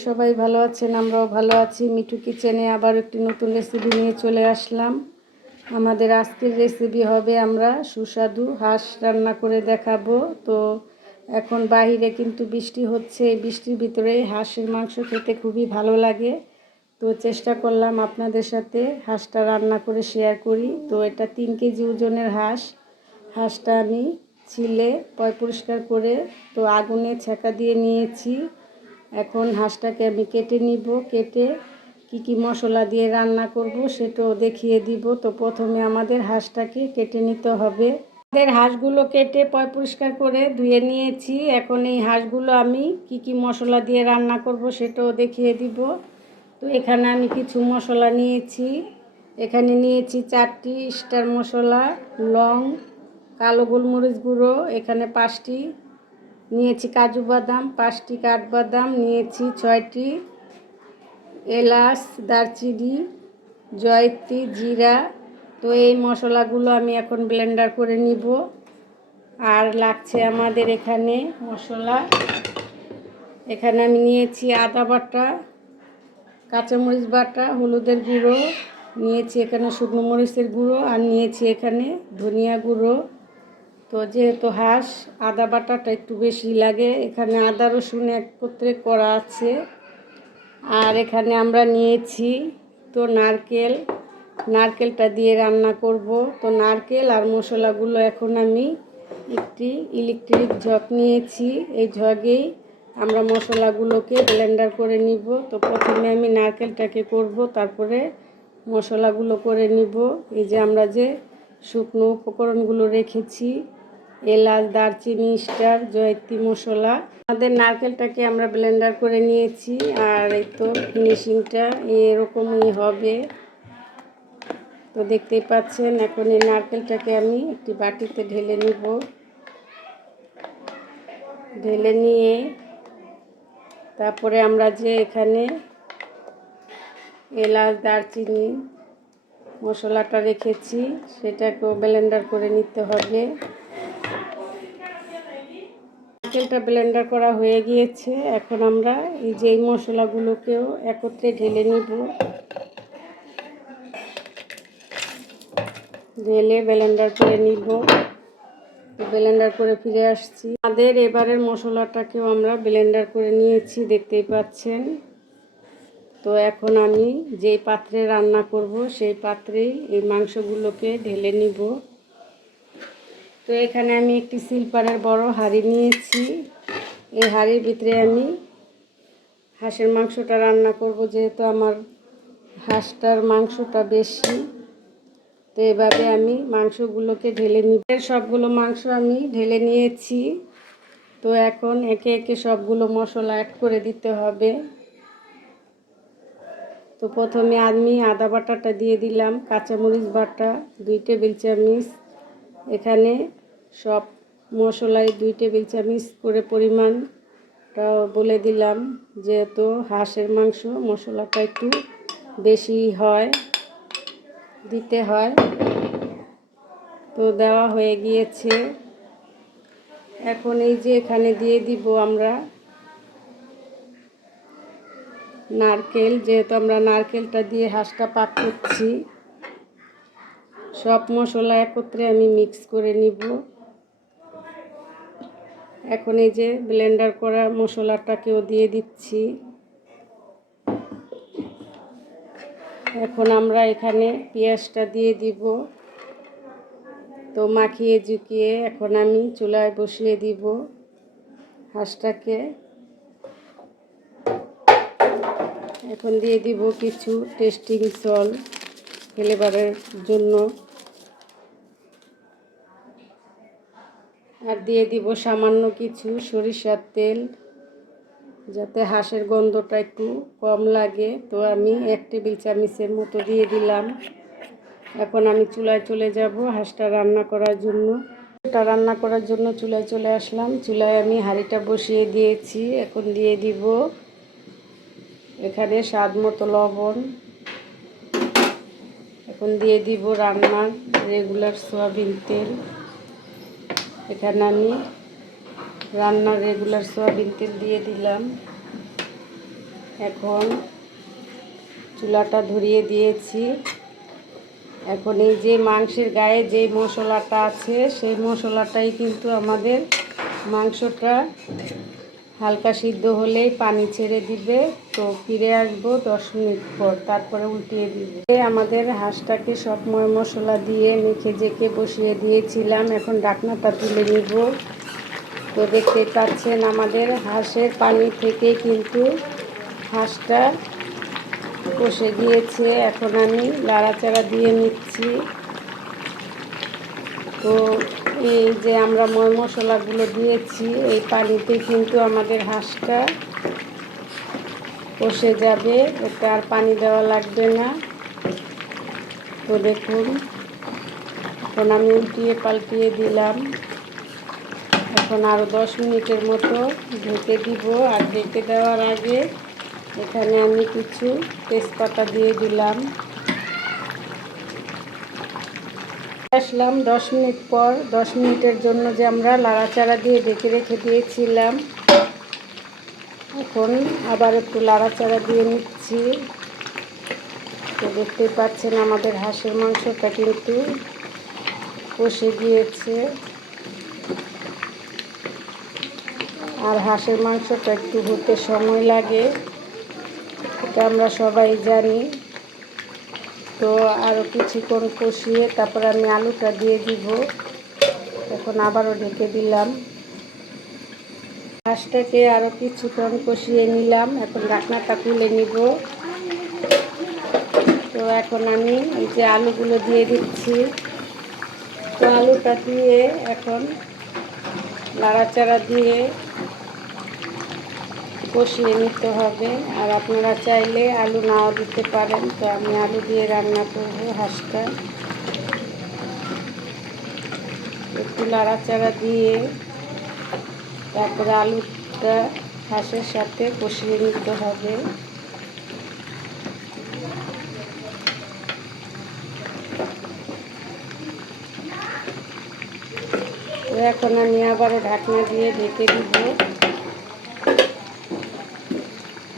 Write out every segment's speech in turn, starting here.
করি সবাই ভালো আছেন, আমরাও ভালো আছি। মিঠু কিচেনে আবার একটি নতুন রেসিপি নিয়ে চলে আসলাম। আমাদের আজকের রেসিপি হবে আমরা সুস্বাদু হাঁস রান্না করে দেখাবো। তো এখন বাইরে কিন্তু বৃষ্টি হচ্ছে, এই বৃষ্টির ভিতরেই হাঁসের মাংস খেতে খুবই ভালো লাগে। তো চেষ্টা করলাম আপনাদের সাথে হাঁসটা রান্না করে শেয়ার করি। তো এটা 3 কেজি ওজনের হাঁস। হাঁসটা আমি ছিলে পরিষ্কার করে তো আগুনে ছেঁকা দিয়ে নিয়েছি। এখন হাঁসটাকে আমি কেটে নিব, কেটে কি মশলা দিয়ে রান্না করব সেটাও দেখিয়ে দিব। তো প্রথমে আমাদের হাঁসটাকে কেটে নিতে হবে। আমাদের হাঁসগুলো কেটে পরিষ্কার করে ধুয়ে নিয়েছি। এখন এই হাঁসগুলো আমি কি মশলা দিয়ে রান্না করব সেটাও দেখিয়ে দিব। তো এখানে আমি কিছু মশলা নিয়েছি। এখানে নিয়েছি 4টি স্টার মশলা, লং, কালো গোলমরিচ গুঁড়ো, এখানে 5টি নিয়েছি কাজু বাদাম, 5টি কাঠবাদাম নিয়েছি, 6টি এলাচ, দারচিনি, জয়ত্রী, জিরা। তো এই মশলাগুলো আমি এখন ব্লেন্ডার করে নিব। আর লাগছে আমাদের এখানে মশলা, এখানে আমি নিয়েছি আদা বাটা, কাঁচামরিচ বাটা, হলুদের গুঁড়ো নিয়েছি, এখানে শুকনো মরিচের গুঁড়ো, আর নিয়েছি এখানে ধনিয়া গুঁড়ো। তো যেহেতু হাঁস আদা বাটাটা একটু বেশি লাগে, এখানে আদা রসুন একত্রে করা আছে। আর এখানে আমরা নিয়েছি তো নারকেলটা দিয়ে রান্না করব। তো নারকেল আর মশলাগুলো এখন আমি একটি ইলেকট্রিক ঝক নিয়েছি, এই ঝগেই আমরা মশলাগুলোকে ব্লেন্ডার করে নিব। তো প্রথমে আমি নারকেলটাকে করব, তারপরে মশলাগুলো করে নিব। এই যে আমরা যে শুকনো উপকরণগুলো রেখেছি, এলাচ, দারচিনি, স্টার, জয়ত্রী মশলা, আমাদের নারকেলটাকে আমরা ব্লেন্ডার করে নিয়েছি। আর এই তো ফিনিশিংটা এরকমই হবে। তো দেখতেই পাচ্ছেন। এখন এই নারকেলটাকে আমি একটি বাটিতে ঢেলে নিব। ঢেলে নিয়ে তারপরে আমরা যে এখানে এলাচ, দারচিনি মশলাটা রেখেছি সেটাকেও ব্লেন্ডার করে নিতে হবে। নারকেলটা ব্লেন্ডার করা হয়ে গিয়েছে। এখন আমরা এই যে মশলাগুলোকেও একত্রে ঢেলে নিব। ঢেলে ব্লেন্ডার করে নিব। ব্লেন্ডার করে ফিরে আসছি। আমাদের এবারের মশলাটাকেও আমরা ব্লেন্ডার করে নিয়েছি, দেখতেই পাচ্ছেন। তো এখন আমি যেই পাত্রে রান্না করব সেই পাত্রেই এই মাংসগুলোকে ঢেলে নিব। তো এখানে আমি একটি সিলভারের বড় হাঁড়ি নিয়েছি। এই হাঁড়ির ভিতরে আমি হাঁসের মাংসটা রান্না করব, যেহেতু আমার হাঁসটার মাংসটা বেশি। তো এভাবে আমি মাংসগুলোকে ঢেলে নিব। সবগুলো মাংস আমি ঢেলে নিয়েছি। তো এখন একে একে সবগুলো মশলা অ্যাড করে দিতে হবে। তো প্রথমে আমি আদা বাটাটা দিয়ে দিলাম, কাঁচামরিচ বাটা 2 টেবিল চামচ, এখানে সব মশলায় 2 টেবিল চামচ করে পরিমাণটা বলে দিলাম, যেহেতু হাঁসের মাংস মশলাটা একটু বেশি হয়, দিতে হয়। তো দেওয়া হয়ে গিয়েছে। এখন এই যে এখানে দিয়ে দিব আমরা নারকেল, যেহেতু আমরা নারকেলটা দিয়ে হাঁসটা পাক করছি। সব মশলা একত্রে আমি মিক্স করে নিব। এখন এই যে ব্লেন্ডার করা মশলাটাকেও দিয়ে দিচ্ছি। এখন আমরা এখানে পেঁয়াজটা দিয়ে দিব। তো মাখিয়ে ঝুঁকিয়ে এখন আমি চুলায় বসিয়ে দিব হাঁসটাকে। এখন দিয়ে দিব কিছু টেস্টিং সল্ট ফ্লেভারের জন্য, আর দিয়ে দিব সামান্য কিছু সরিষার তেল, যাতে হাঁসের গন্ধটা একটু কম লাগে। তো আমি 1 টেবিল চামচের মতো দিয়ে দিলাম। এখন আমি চুলায় চলে যাব হাঁসটা রান্না করার জন্য। চুলায় চলে আসলাম। চুলায় আমি হাঁড়িটা বসিয়ে দিয়েছি। এখন দিয়ে দিব এখানে স্বাদ মতো লবণ। এখন দিয়ে দিব রান্নার রেগুলার সয়াবিন তেল। এখানে আমি রান্নার রেগুলার সয়াবিন তেল দিয়ে দিলাম। এখন চুলাটা ধরিয়ে দিয়েছি। এখন এই যে মাংসের গায়ে যে মশলাটা আছে সেই মশলাটাই কিন্তু আমাদের মাংসটা হালকা সিদ্ধ হলেই পানি ছেড়ে দিবে। তো ফিরে আসবো 10 মিনিট পর, তারপরে উল্টিয়ে দিব। আমাদের হাঁসটাকে সব মশলা দিয়ে মেখে জেকে বসিয়ে দিয়েছিলাম। এখন ঢাকনাটা তুলে নিব। তো দেখতেই পাচ্ছেন আমাদের হাঁসের পানি থেকে কিন্তু হাঁসটা কষে গিয়েছে। এখন আমি নাড়াচাড়া দিয়ে নিচ্ছি। তো এই যে আমরা মশলাগুলো দিয়েছি এই পানিতে কিন্তু আমাদের হাঁসটা কষে যাবে, ওটা আর পানি দেওয়া লাগবে না। তো দেখুন এখন আমি উল্টিয়ে পাল্টিয়ে দিলাম। এখন আরও 10 মিনিটের মতো ঢেকে দিব। আর ঢেকে দেওয়ার আগে এখানে আমি কিছু তেজপাতা দিয়ে দিলাম। আসলাম 10 মিনিট পর। 10 মিনিটের জন্য যে আমরা নাড়াচাড়া দিয়ে ঢেকে রেখে দিয়েছিলাম, এখন আবার একটু নাড়াচাড়া দিয়ে নিচ্ছি। তো দেখতে পাচ্ছেন আমাদের হাঁসের মাংসটা কিন্তু কষে গিয়েছে। আর হাঁসের মাংসটা একটু হতে সময় লাগে, এটা আমরা সবাই জানি। তো আরও কিছুক্ষণ কষিয়ে তারপর আমি আলুটা দিয়ে দিব। এখন আবারও ঢেকে দিলাম। হাঁসটাকে আরও কিছুক্ষণ কষিয়ে নিলাম। এখন ঢাকনাটা তুলে নিব। তো এখন আমি এই যে আলুগুলো দিয়ে দিচ্ছি। তো আলুটা দিয়ে এখন নাড়াচাড়া দিয়ে কষিয়ে নিতে হবে। আর আপনারা চাইলে আলু নাও দিতে পারেন। তো আমি আলু দিয়ে রান্না করব হাঁসটা। একটু নাড়াচাড়া দিয়ে তারপরে আলুটা হাঁসের সাথে কষিয়ে নিতে হবে। তো এখন আমি আবারও ঢাকনা দিয়ে ঢেকে দিব।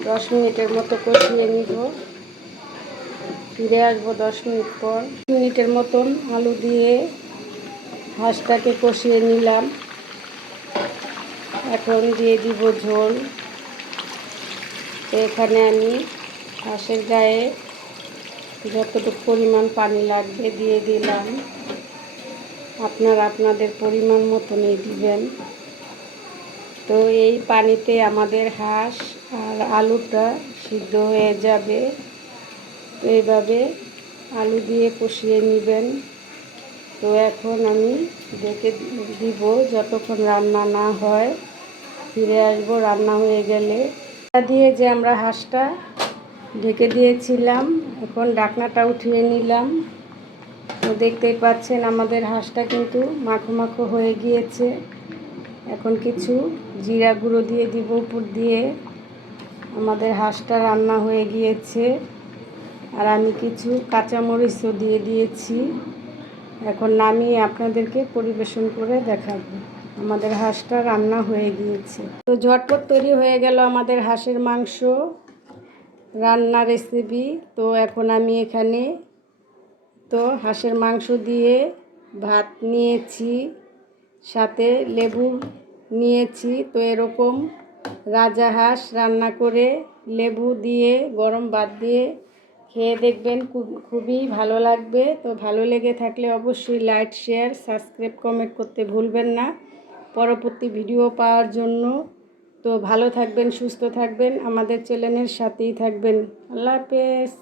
10 মিনিটের মতো কষিয়ে নিব। ফিরে আসবো 10 মিনিট পর। 10 মিনিটের মতন আলু দিয়ে হাঁসটাকে কষিয়ে নিলাম। এখন দিয়ে দিব ঝোল। তো এখানে আমি হাঁসের গায়ে যতটুকু পরিমাণ পানি লাগবে দিয়ে দিলাম। আপনারা আপনাদের পরিমাণ মতনই দিবেন। তো এই পানিতে আমাদের হাঁস আর আলুটা সিদ্ধ হয়ে যাবে। তো এইভাবে আলু দিয়ে কষিয়ে নেবেন। তো এখন আমি ঢেকে দিব যতক্ষণ রান্না না হয়। ফিরে আসবো রান্না হয়ে গেলে। দিয়ে যে আমরা হাঁসটা ঢেকে দিয়েছিলাম, এখন ঢাকনাটা উঠিয়ে নিলাম। তো দেখতেই পাচ্ছেন আমাদের হাঁসটা কিন্তু মাখো মাখো হয়ে গিয়েছে। এখন কিছু জিরা গুঁড়ো দিয়ে দিব উপর দিয়ে। আমাদের হাঁসটা রান্না হয়ে গিয়েছে। আর আমি কিছু কাঁচামরিচও দিয়ে দিয়েছি। এখন নামিয়ে আপনাদেরকে পরিবেশন করে দেখাবো। আমাদের হাঁসটা রান্না হয়ে গিয়েছে। তো ঝটপট তৈরি হয়ে গেল আমাদের হাঁসের মাংস রান্না রেসিপি। তো এখন আমি এখানে হাঁসের মাংস দিয়ে ভাত নিয়েছি, সাথে লেবু নিয়েছি। তো এরকম রাজা হাঁস রান্না করে লেবু দিয়ে গরম ভাত দিয়ে খেয়ে দেখবেন, খুবই ভালো লাগবে। তো ভালো লেগে থাকলে অবশ্যই লাইক, শেয়ার, সাবস্ক্রাইব, কমেন্ট করতে ভুলবেন না পরবর্তী ভিডিও পাওয়ার জন্য। তো ভালো থাকবেন, সুস্থ থাকবেন, আমাদের চ্যানেলের সাথেই থাকবেন। আল্লাহ হাফেজ।